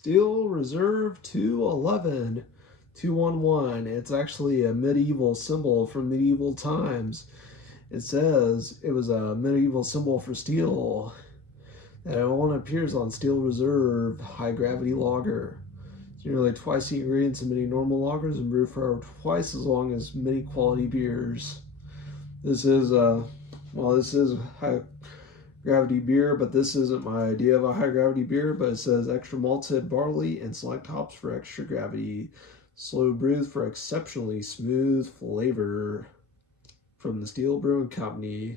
Steel Reserve 211. 211. It's actually a medieval symbol from medieval times. It says it was a medieval symbol for steel. That only appears on Steel Reserve High Gravity Lager. It's nearly twice the ingredients of many normal lagers and brewed for twice as long as many quality beers. This is high gravity beer, but this isn't my idea of a high gravity beer. But it says extra malted barley and select hops for extra gravity, slow brewed for exceptionally smooth flavor. From the Steel Brewing Company,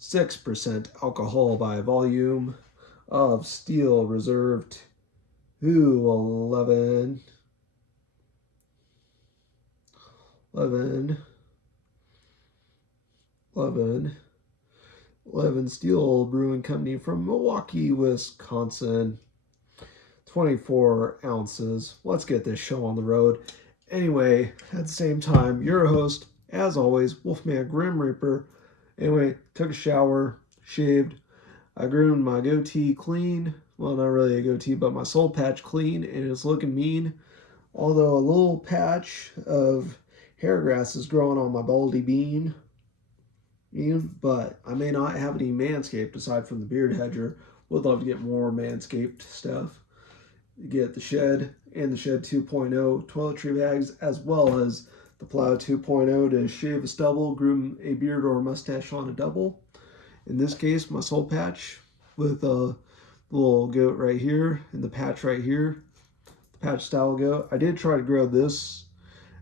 6% alcohol by volume of Steel Reserve 211. 11 Steel Brewing Company from Milwaukee, Wisconsin. 24 ounces. Let's get this show on the road. Anyway, at the same time, your host, as always, Wolfman Grim Reaper. Anyway, took a shower, shaved. I groomed my goatee clean. Well, not really a goatee, but my soul patch clean, and it's looking mean. Although a little patch of hair grass is growing on my baldy bean. But I may not have any Manscaped aside from the beard hedger. Would love to get more Manscaped stuff. Get the Shed and the Shed 2.0 toiletry bags, as well as the Plow 2.0 to shave a stubble, groom a beard or a mustache on a double. In this case, my soul patch with a little goat right here and the patch right here, the patch style goat. I did try to grow this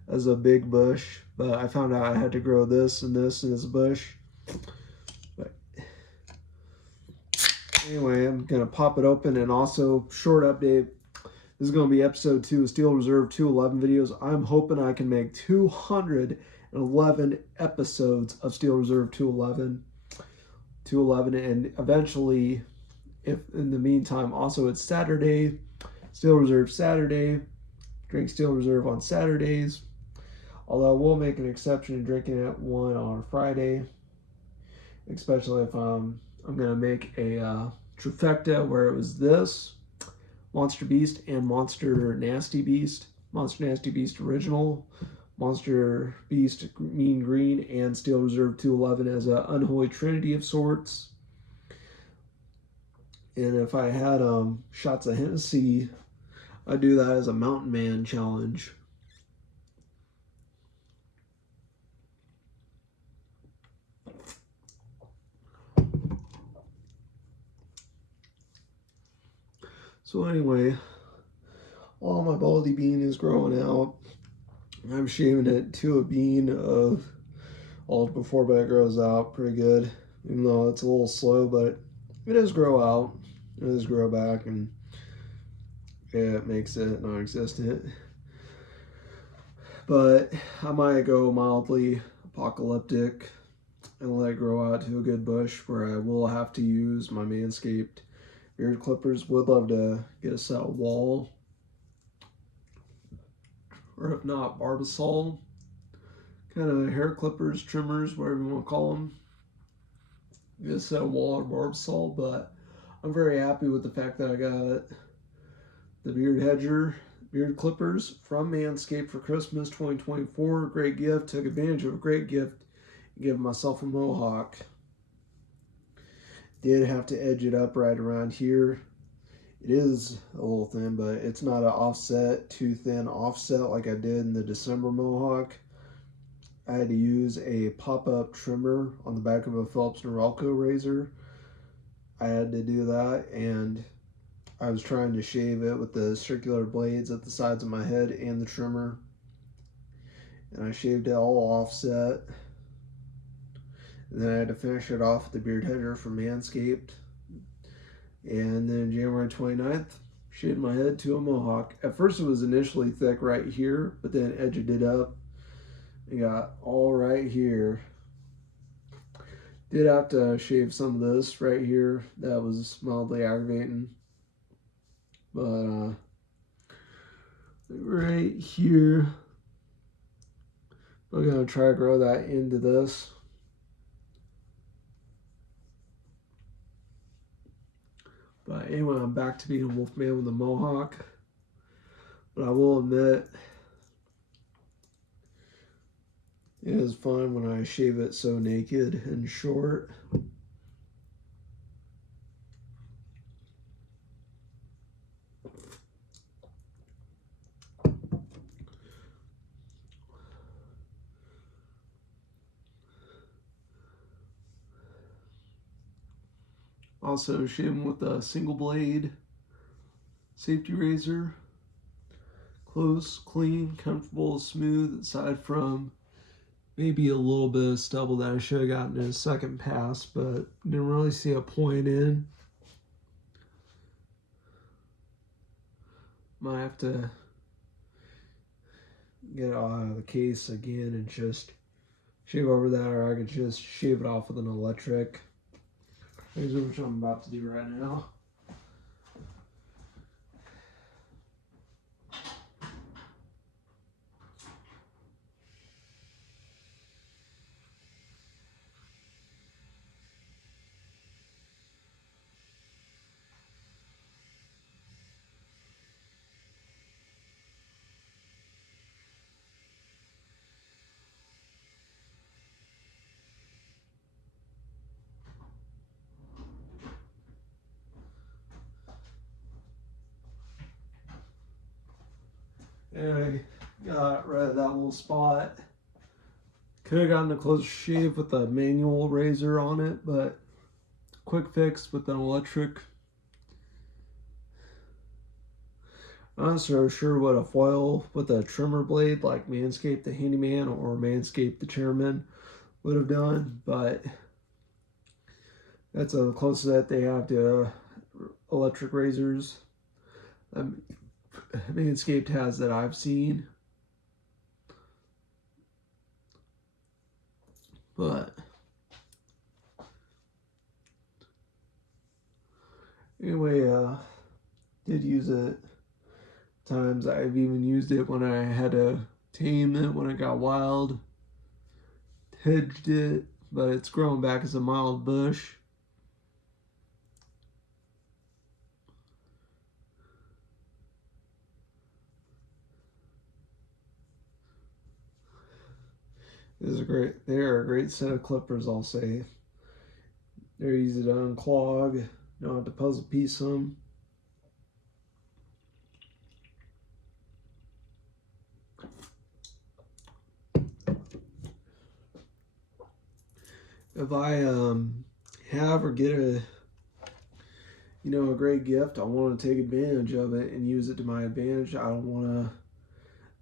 as a big bush, but I found out I had to grow this and this as a bush. But anyway, I'm going to pop it open, and also short update. This is going to be episode 2 of Steel Reserve 211 videos. I'm hoping I can make 211 episodes of Steel Reserve 211, and eventually, if in the meantime, also it's Saturday, Steel Reserve Saturday, drink Steel Reserve on Saturdays, although we'll make an exception in drinking it one on Friday, especially if I'm going to make a trifecta where it was this, Monster Beast and Monster Nasty Beast. Monster Nasty Beast Original, Monster Beast Mean Green, and Steel Reserve 211 as an unholy trinity of sorts. And if I had shots of Hennessy, I'd do that as a Mountain Man challenge. So anyway, all my baldy bean is growing out. I'm shaving it to a bean of all before, but it grows out pretty good. Even though it's a little slow, but it does grow out. It does grow back, and it makes it non-existent. But I might go mildly apocalyptic and let it grow out to a good bush where I will have to use my Manscaped beard clippers. Would love to get a set of Wall, or if not, Barbasol kind of hair clippers, trimmers, whatever you want to call them. Get a set of Wall or Barbasol, but I'm very happy with the fact that I got the beard hedger beard clippers from Manscaped for Christmas 2024. Great gift. Took advantage of a great gift, giving myself a mohawk. Did have to edge it up right around here. It is a little thin, but it's not an offset, too thin offset like I did in the December mohawk. I had to use a pop-up trimmer on the back of a Phillips Norelco razor. I had to do that, and I was trying to shave it with the circular blades at the sides of my head and the trimmer. And I shaved it all offset. And then I had to finish it off with the beard hedger from Manscaped. And then January 29th, shaved my head to a mohawk. At first it was initially thick right here, but then edged it up. It got all right here. Did have to shave some of this right here. That was mildly aggravating. But right here, I'm going to try to grow that into this. But anyway, I'm back to being a Wolfman with a mohawk. But I will admit, it is fun when I shave it so naked and short. Also shaving with a single blade safety razor. Close, clean, comfortable, smooth, aside from maybe a little bit of stubble that I should have gotten in a second pass, but didn't really see a point in. Might have to get it out of the case again and just shave over that, or I could just shave it off with an electric razor, which I'm about to do right now. And I got rid of that little spot. Could have gotten a closer shave with a manual razor on it, but quick fix with an electric. I'm not so sure what a foil with a trimmer blade like Manscaped the Handyman or Manscaped the Chairman would have done, but that's the closest that they have to electric razors Manscaped has that I've seen. But anyway, did use it times. I've even used it when I had to tame it when it got wild. Hedged it, but it's growing back as a mild bush. They're a great set of clippers, I'll say. They're easy to unclog, don't have to puzzle piece them. If I have or get a great gift, I want to take advantage of it and use it to my advantage. I don't want to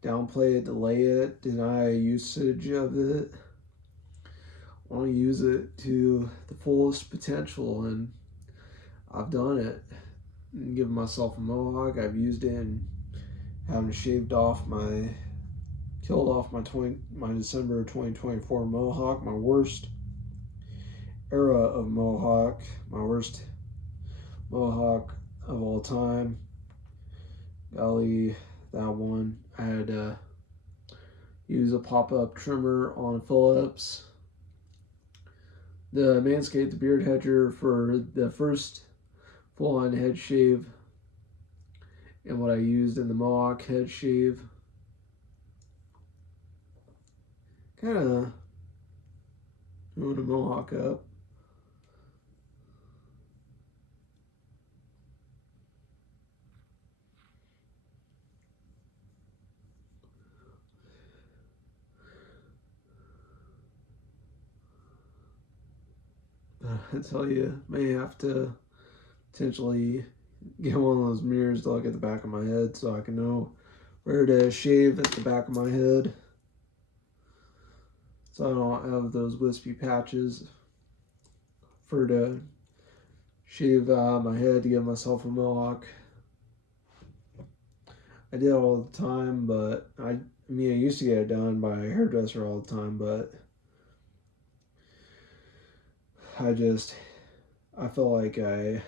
downplay it, delay it, deny usage of it. I want to use it to the fullest potential, and I've done it. And given myself a mohawk, I've used it and having killed off my December 2024 mohawk, my worst era of mohawk, my worst mohawk of all time. Golly, that one. I had to use a pop-up trimmer on Phillips. The Manscaped Beard Hedger for the first full-on head shave, and what I used in the mohawk head shave. Kind of doing a mohawk up. I tell you, may have to potentially get one of those mirrors to look at the back of my head so I can know where to shave at the back of my head, so I don't have those wispy patches. For to shave my head to give myself a mohawk. I did it all the time, but I used to get it done by a hairdresser all the time, but I felt like I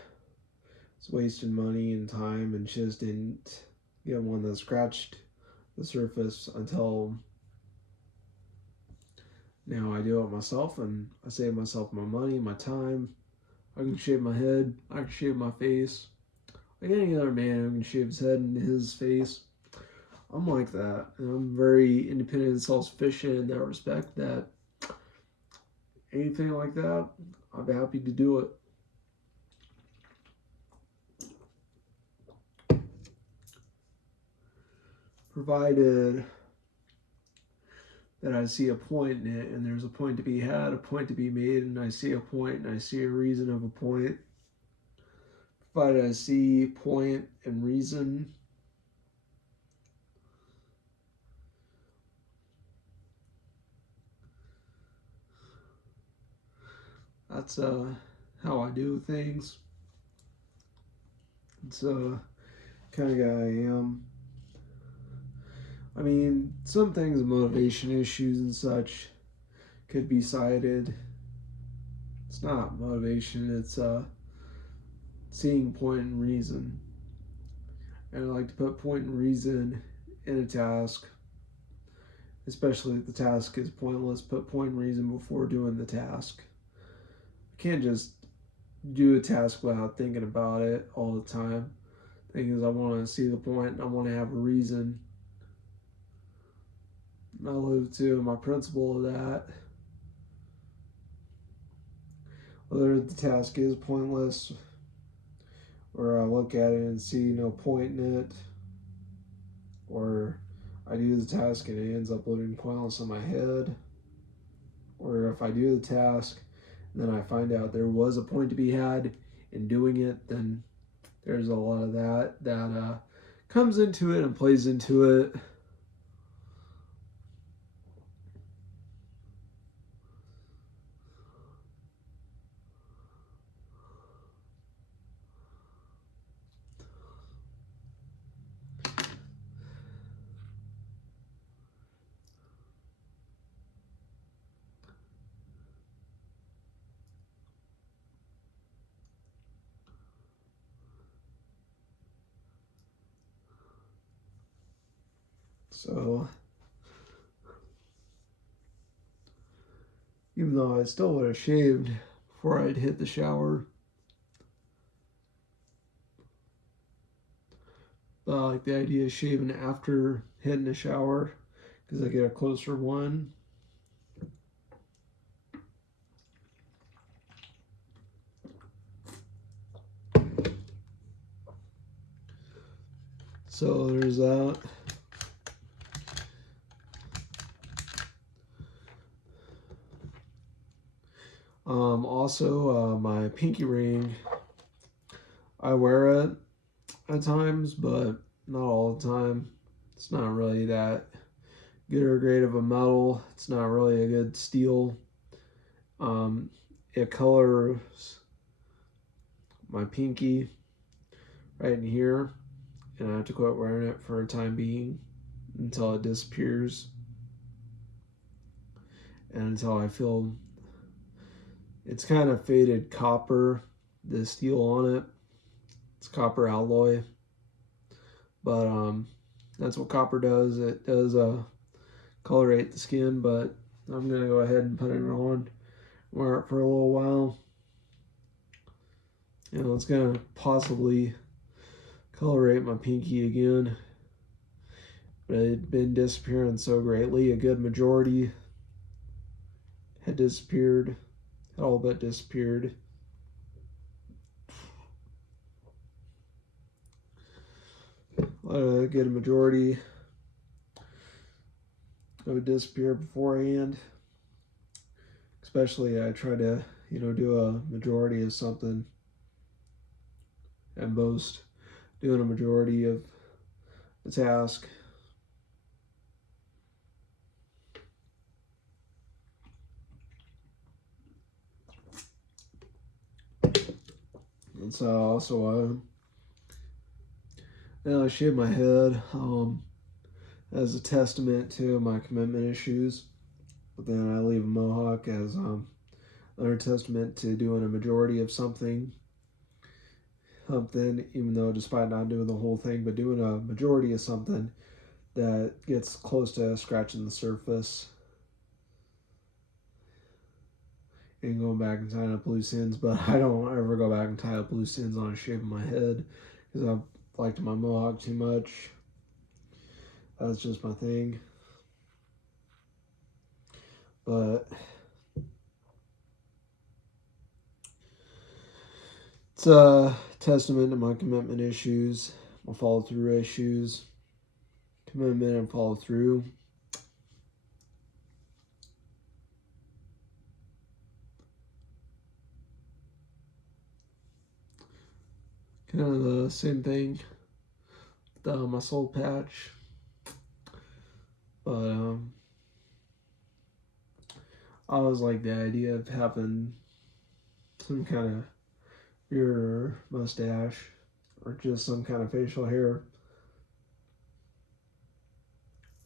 was wasting money and time and just didn't get one that scratched the surface until now. I do it myself, and I save myself my money, my time. I can shave my head, I can shave my face, like any other man who can shave his head and his face I'm like that. And I'm very independent and self-sufficient in that respect, that anything like that, I'd be happy to do it. Provided that I see a point in it, and there's a point to be had, a point to be made, and I see a point, and I see a reason of a point. Provided I see point and reason, that's how I do things. It's kind of guy I am. I mean, some things, motivation issues and such, could be cited. It's not motivation, it's seeing point and reason. And I like to put point and reason in a task, especially if the task is pointless. Put point and reason before doing the task. I can't just do a task without thinking about it all the time. The thing is, I want to see the point and I want to have a reason. And I live to my principle of that. Whether the task is pointless or I look at it and see no point in it, or I do the task and it ends up looking pointless in my head, or if I do the task and then I find out there was a point to be had in doing it, then there's a lot of that comes into it and plays into it. So, even though I still would have shaved before I'd hit the shower, but I like the idea of shaving after hitting the shower because I get a closer one. So there's that. Also, my pinky ring, I wear it at times, but not all the time. It's not really that good or great of a metal. It's not really a good steel. It colors my pinky right in here, and I have to quit wearing it for a time being until it disappears and until I feel it's kind of faded copper, the steel on it. It's copper alloy, but that's what copper does. It does colorate the skin, but I'm gonna go ahead and put it on, wear it for a little while. You know, it's gonna possibly colorate my pinky again, but it had been disappearing so greatly. A good majority had disappeared, had all but disappeared. Get a majority would disappear beforehand. Especially I try to, do a majority of something at most, doing a majority of the task. And so also I shave my head as a testament to my commitment issues, but then I leave a mohawk as another testament to doing a majority of something, even though despite not doing the whole thing, but doing a majority of something that gets close to scratching the surface and going back and tying up loose ends. But I don't ever go back and tie up loose ends on a shape of my head because I liked my mohawk too much. That's just my thing. But it's a testament to my commitment issues, my follow through issues, commitment and follow through. Kind of the same thing with my soul patch. But I always like the idea of having some kind of beard or mustache or just some kind of facial hair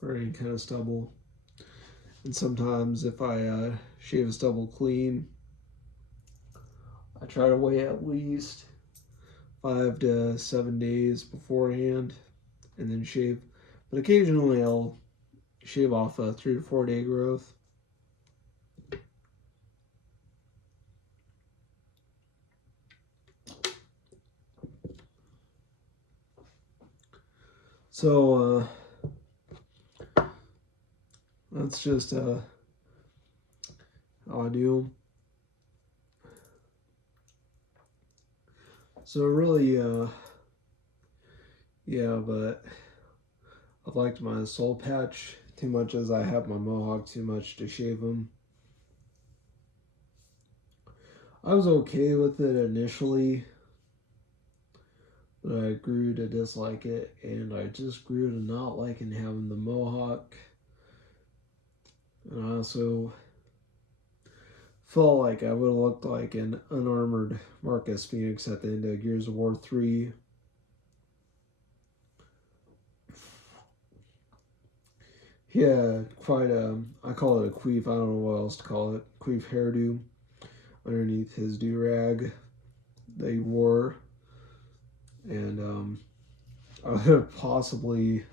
or any kind of stubble. And sometimes if I shave a stubble clean, I try to wait at least 5 to 7 days beforehand and then shave. But occasionally I'll shave off a 3 to 4 day growth. So that's just how I do. So really, yeah, but I've liked my soul patch too much as I have my mohawk too much to shave them. I was okay with it initially, but I grew to dislike it, and I just grew to not liking having the mohawk. And I also felt like I would have looked like an unarmored Marcus Phoenix at the end of Gears of War 3. Yeah, quite I call it a queef, I don't know what else to call it, queef hairdo underneath his do-rag that he wore. And I would have possibly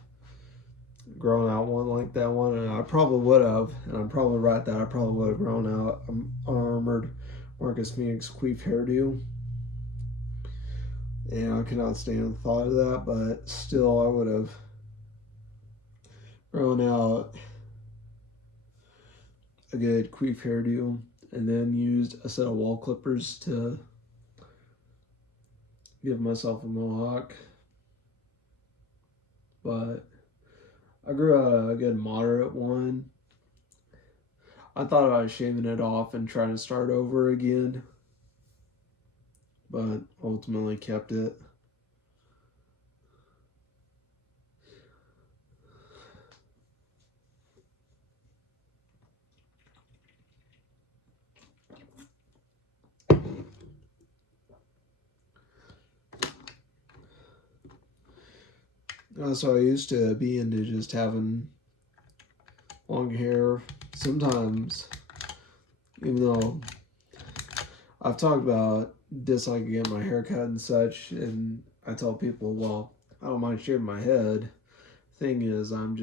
grown out one like that one, and I probably would have, and I'm probably right that I probably would have grown out an unarmored Marcus Phoenix queef hairdo. And I cannot stand the thought of that, but still I would have grown out a good queef hairdo and then used a set of wall clippers to give myself a mohawk. But I grew a good moderate one. I thought about shaving it off and trying to start over again, but ultimately kept it. So I used to be into just having long hair. Sometimes, even though I've talked about disliking getting my hair cut and such, and I tell people, well, I don't mind shaving my head. Thing is, I'm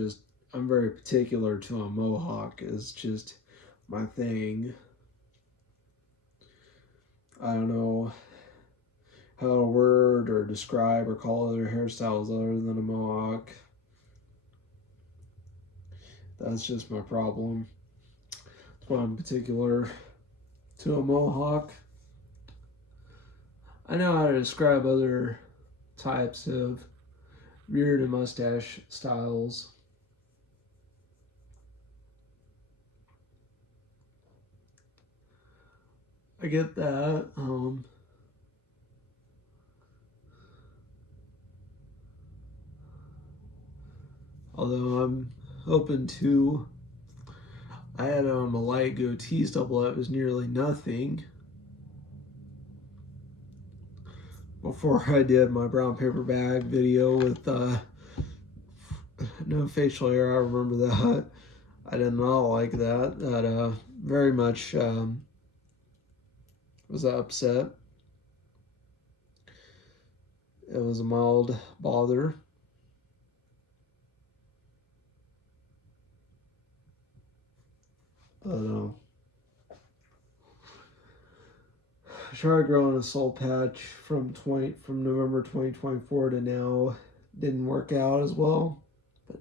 very particular to a mohawk. It's just my thing. I don't know how to word or describe or call other hairstyles other than a mohawk. That's just my problem. That's why I'm particular to a mohawk. I know how to describe other types of beard and mustache styles. I get that. Although I'm open to, I had a light goatee stubble that was nearly nothing before I did my brown paper bag video with no facial hair. I remember that. I did not like that. That very much was upset. It was a mild bother. But I tried growing a soul patch from November 2024 to now. Didn't work out as well. But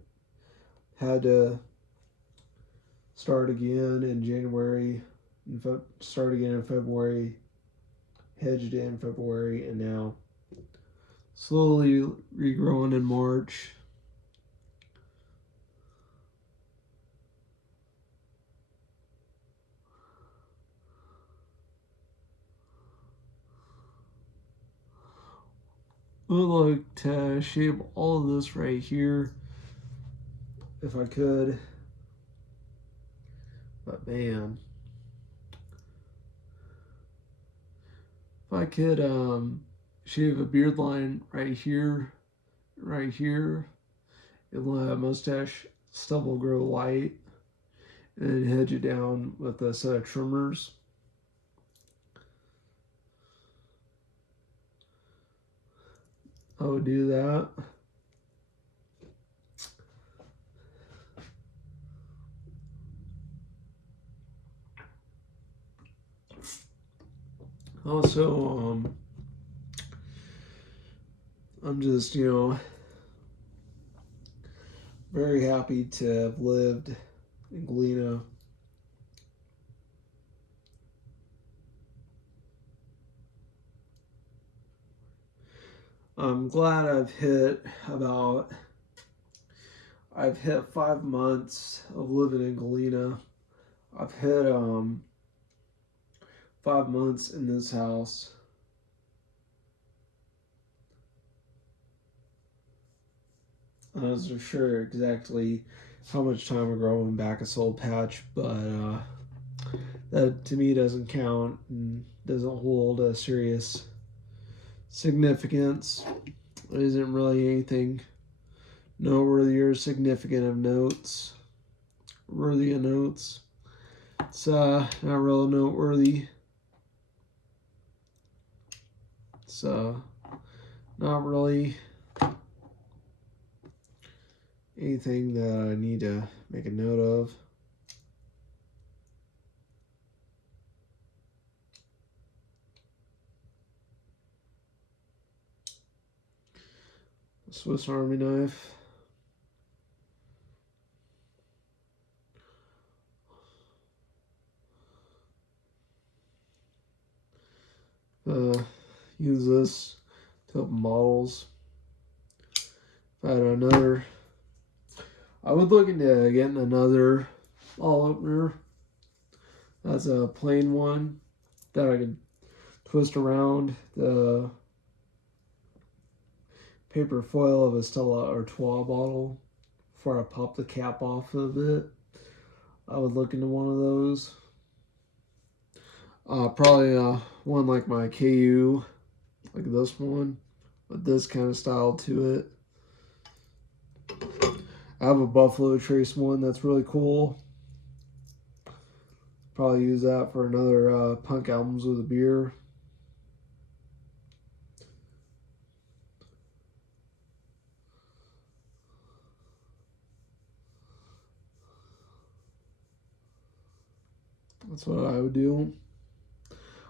had to start again in January, start again in February, hedged in February, and now slowly regrowing in March. I would like to shave all of this right here if I could, but man, if I could shave a beard line right here, and let a mustache stubble grow light, and then hedge it down with a set of trimmers. I would do that. Also, I'm just, very happy to have lived in Galena. I'm glad I've hit 5 months of living in Galena. I've hit 5 months in this house. I'm not so sure exactly how much time ago I'm back a soul patch, but that to me doesn't count and doesn't hold a serious significance. It isn't really anything noteworthy or significant of notes. Worthy of notes. It's not real noteworthy. It's not really anything that I need to make a note of. Swiss Army knife. Use this to open bottles. If I had another, I would look into getting another bottle opener. That's a plain one that I could twist around the paper foil of a Stella Artois bottle before I pop the cap off of it. I would look into one of those. Probably one like my KU, like this one, with this kind of style to it. I have a Buffalo Trace one that's really cool. Probably use that for another Punk Albums with a Beer. That's what I would do.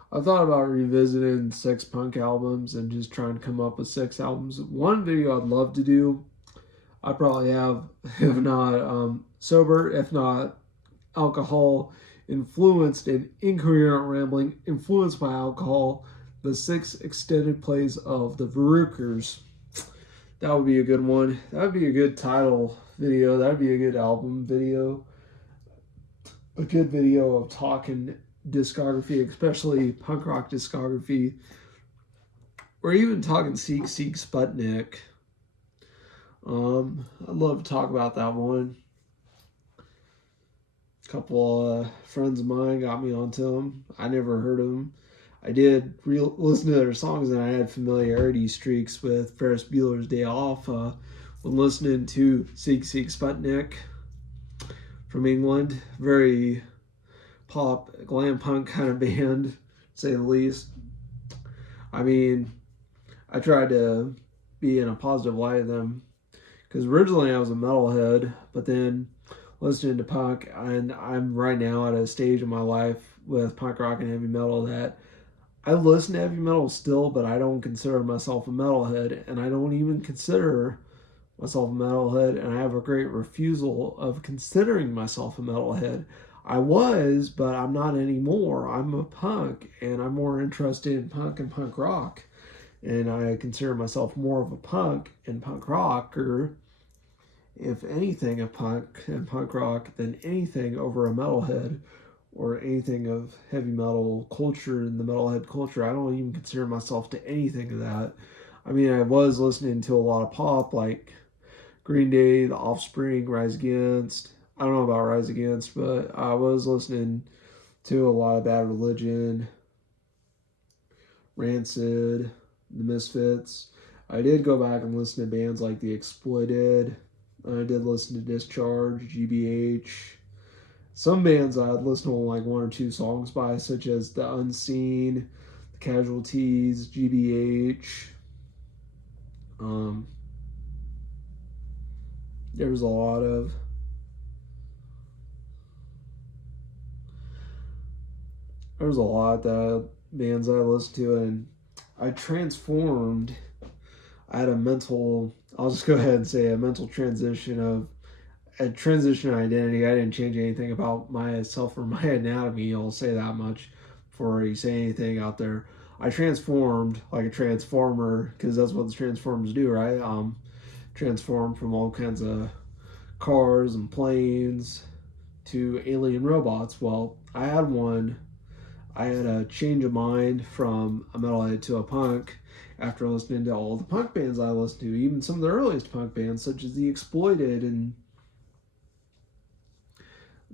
I thought about revisiting 6 punk albums and just trying to come up with 6 albums. One video I'd love to do, I probably have, if not sober, if not alcohol influenced and incoherent rambling influenced by alcohol, the 6 extended plays of the Verruckers. That would be a good one. That would be a good title video. That would be a good album video. A good video of talking discography, especially punk rock discography, or even talking Seek Sputnik. I'd love to talk about that one. A couple friends of mine got me onto them. I never heard of them. I did listen to their songs, and I had familiarity streaks with Ferris Bueller's Day Off when listening to Seek Sputnik from England. Very pop, glam punk kind of band, to say the least. I mean, I tried to be in a positive light of them, because originally I was a metalhead, but then listening to punk, and I'm right now at a stage in my life with punk rock and heavy metal that I listen to heavy metal still, but I don't consider myself a metalhead, and I don't even consider myself a metalhead, and I have a great refusal of considering myself a metalhead. I was, but I'm not anymore. I'm a punk, and I'm more interested in punk and punk rock. And I consider myself more of a punk and punk rocker, if anything, of punk and punk rock than anything over a metalhead or anything of heavy metal culture and the metalhead culture. I don't even consider myself to anything of that. I mean, I was listening to a lot of pop like Green Day, The Offspring, Rise Against. I don't know about Rise Against, but I was listening to a lot of Bad Religion, Rancid, The Misfits. I did go back and listen to bands like The Exploited. I did listen to Discharge, GBH. Some bands I'd listen to like one or two songs by, such as The Unseen, The Casualties, GBH. There was a lot of that bands I listened to, and I transformed. I had a mental, I'll just go ahead and say a mental transition of a transition identity. I didn't change anything about myself or my anatomy. I'll say that much before you say anything out there. I transformed like a transformer, because that's what the Transformers do, right? Transformed from all kinds of cars and planes to alien robots. Well, I had a change of mind from a metalhead to a punk after listening to all the punk bands I listened to, even some of the earliest punk bands, such as The Exploited and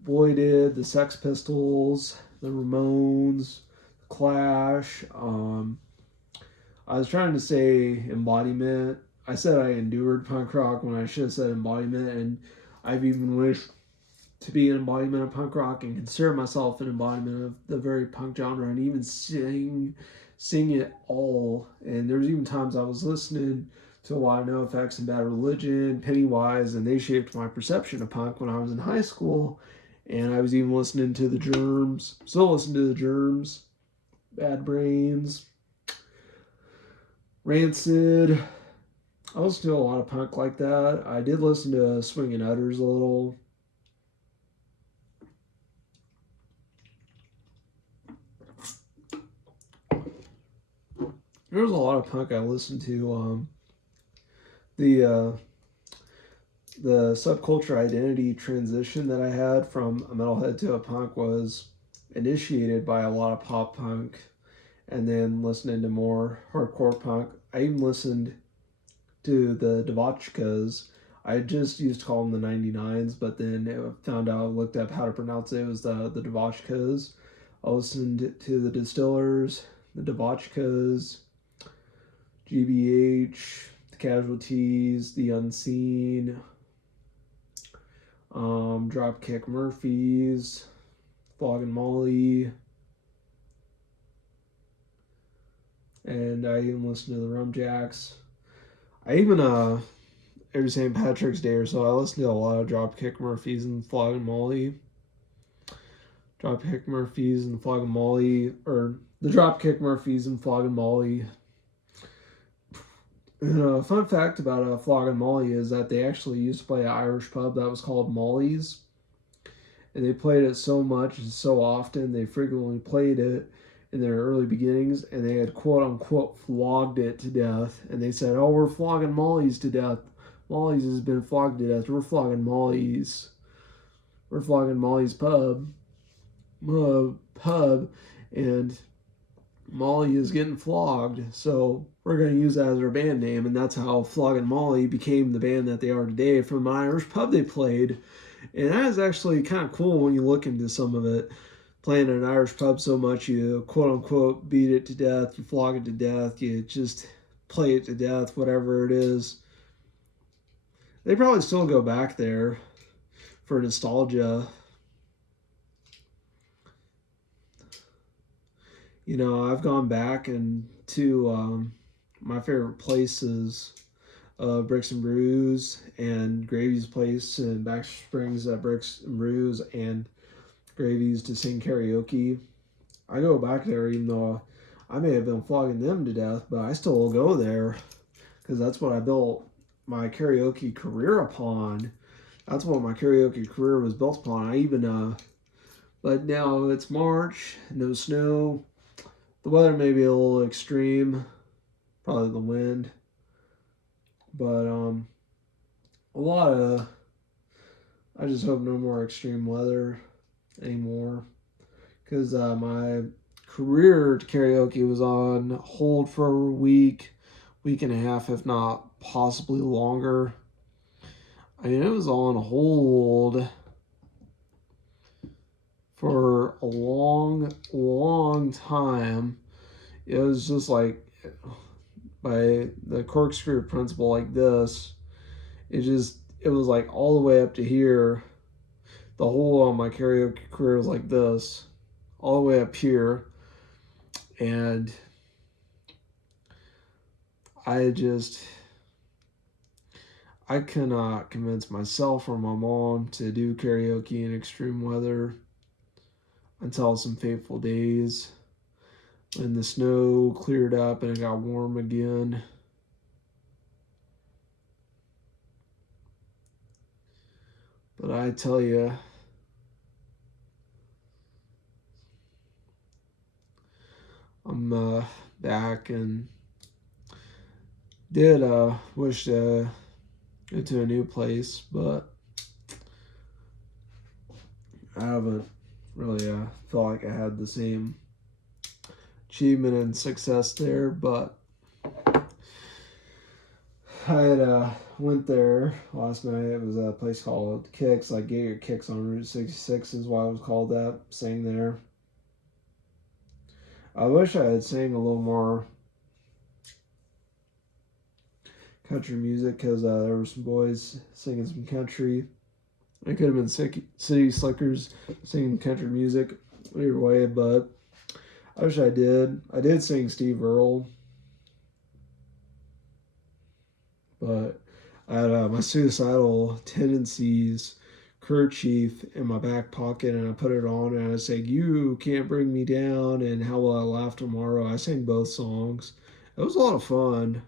the Sex Pistols, the Ramones, the Clash. I was trying to say embodiment. I said I endured punk rock when I should have said embodiment, and I've even wished to be an embodiment of punk rock and consider myself an embodiment of the very punk genre, and even sing it all. And there's even times I was listening to a lot of NoFX and Bad Religion, Pennywise, and they shaped my perception of punk when I was in high school. And I was even listening to the Germs, still listen to the Germs, Bad Brains, Rancid. I listened to a lot of punk like that. I did listen to Swingin' Utters a little. There was a lot of punk I listened to. The subculture identity transition that I had from a metalhead to a punk was initiated by a lot of pop punk, and then listening to more hardcore punk. I even listened to the Devotchkas. I just used to call them the 99s, but then looked up how to pronounce it. It was the Devotchkas. I listened to the Distillers, the Devotchkas, GBH, the Casualties, the Unseen, Dropkick Murphys, Flogging Molly, and I even listened to the Rumjacks. I even every St. Patrick's Day or so, I listened to a lot of Dropkick Murphys and Flogging Molly. Dropkick Murphys and Flogging Molly, or the Dropkick Murphys and Flogging Molly. And a fun fact about Flogging Molly is that they actually used to play an Irish pub that was called Molly's. And they played it so much and so often, they frequently played it in their early beginnings, and they had quote unquote flogged it to death. And they said, "Oh, we're flogging Molly's to death. Molly's has been flogged to death. We're flogging Molly's. We're flogging Molly's pub. And Molly is getting flogged, so we're going to use that as our band name." And that's how Flogging Molly became the band that they are today, from an Irish pub they played. And that is actually kind of cool when you look into some of it. Playing in an Irish pub so much, you quote unquote beat it to death, you flog it to death, you just play it to death, whatever it is. They probably still go back there for nostalgia. You know, I've gone back and to my favorite places, Bricks and Brews and Gravy's place in Baxter Springs at Bricks and Brews and Gravy's to sing karaoke. I go back there even though I may have been flogging them to death, but I still will go there because that's what I built my karaoke career upon. That's what my karaoke career was built upon. I even but now it's March, no snow. The weather may be a little extreme, probably the wind, but a lot of. I just hope no more extreme weather anymore, because my career to karaoke was on hold for a week and a half, if not possibly longer. I mean, it was on hold for a long time. It was just like by the corkscrew principle like this. It was like all the way up to here. The whole on my karaoke career was like this, all the way up here. And I cannot convince myself or my mom to do karaoke in extreme weather until some fateful days when the snow cleared up and it got warm again. But I tell you, I'm back and did wish to go to a new place, but I haven't really felt like I had the same achievement and success there. But I had went there last night. It was a place called Kicks, like Get Your Kicks on Route 66 is why it was called that. Sang there. I wish I had sang a little more country music, because there were some boys singing some country. It could have been City Slickers singing country music, either way, but I wish I did. I did sing Steve Earle, but I had my Suicidal Tendencies kerchief in my back pocket, and I put it on, and I was saying, "You Can't Bring Me Down," and "How Will I Laugh Tomorrow." I sang both songs. It was a lot of fun.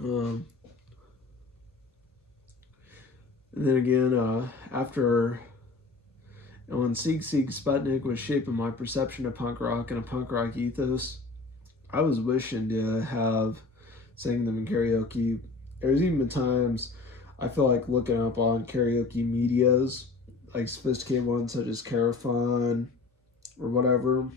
And then again, after when Sigue Sigue Sputnik was shaping my perception of punk rock and a punk rock ethos, I was wishing to have sang them in karaoke. There's even been times I feel like looking up on karaoke medias, like sophisticated ones such as Carafun or whatever,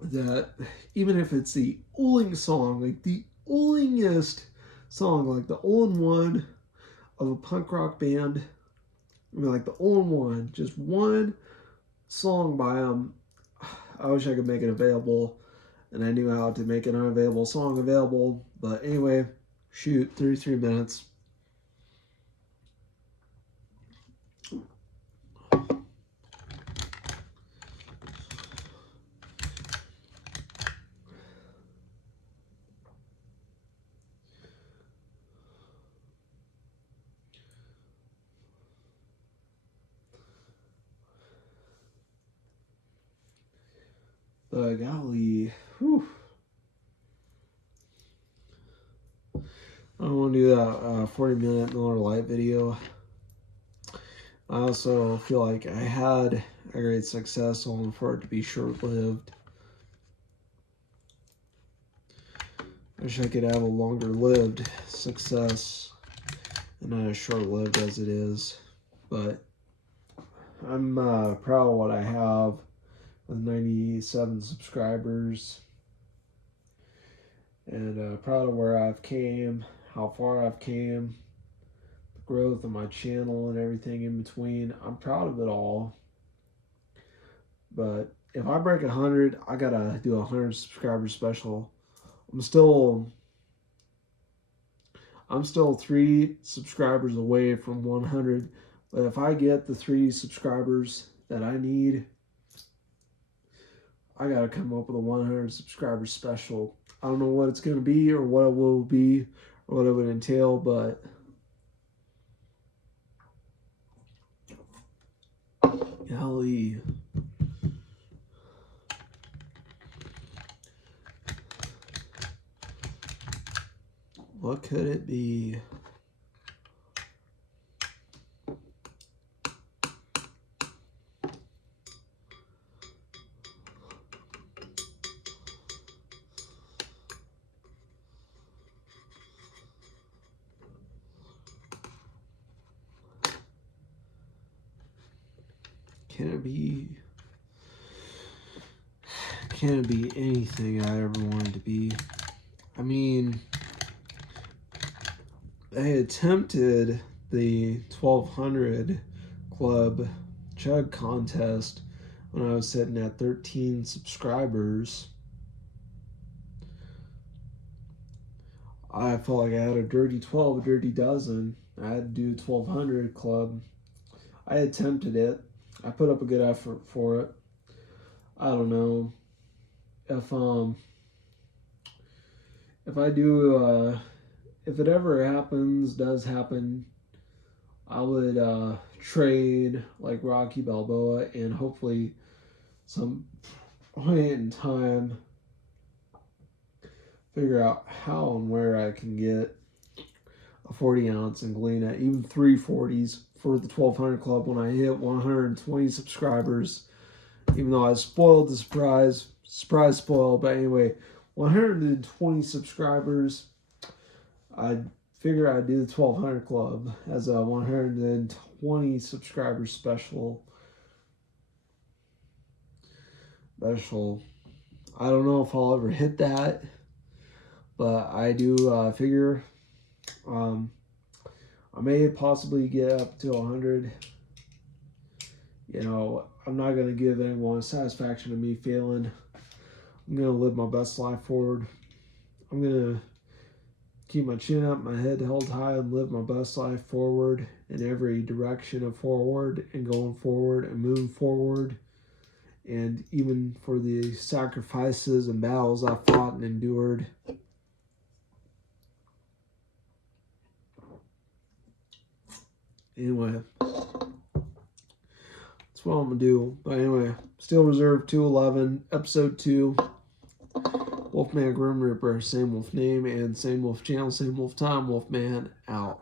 that even if it's the Oling song, like the Olingest song, like the Olin one of a punk rock band, I mean, like the Olin one, just one song by them, I wish I could make it available, and I knew how to make an unavailable song available. But anyway, shoot, 33 minutes. But golly, whew. I don't want to do that 40-minute Miller Lite video. I also feel like I had a great success on for it to be short-lived. I wish I could have a longer-lived success and not as short-lived as it is. But I'm proud of what I have with 97 subscribers, and proud of where I've came, how far I've came, the growth of my channel and everything in between. I'm proud of it all. But if I break 100, I gotta do a 100 subscriber special. I'm still 3 subscribers away from 100, but if I get the 3 subscribers that I need, I gotta come up with a 100 subscriber special. I don't know what it's gonna be or what it will be or what it would entail, but golly. What could it be? Can it be anything I ever wanted to be? I mean, I attempted the 1200 Club Chug contest when I was sitting at 13 subscribers. I felt like I had a dirty 12, a dirty dozen. I had to do 1200 Club. I attempted it. I put up a good effort for it. I don't know if I do if it ever does happen, I would trade like Rocky Balboa and hopefully some point in time figure out how and where I can get a 40 ounce in Galena, even 340s for the 1200 Club when I hit 120 subscribers. Even though I spoiled the surprise spoiled, but anyway, 120 subscribers, I figure I'd do the 1200 Club as a 120 subscriber special. I don't know if I'll ever hit that, but I do figure I may possibly get up to 100. You know, I'm not going to give anyone satisfaction of me failing. I'm going to live my best life forward. I'm going to keep my chin up, my head held high, and live my best life forward in every direction of forward and going forward and moving forward. And even for the sacrifices and battles I fought and endured. Anyway, that's what I'm going to do. But anyway, Steel Reserve 211, Episode 2. Wolfman Grim Reaper, same wolf name and same wolf channel, same wolf time. Wolfman out.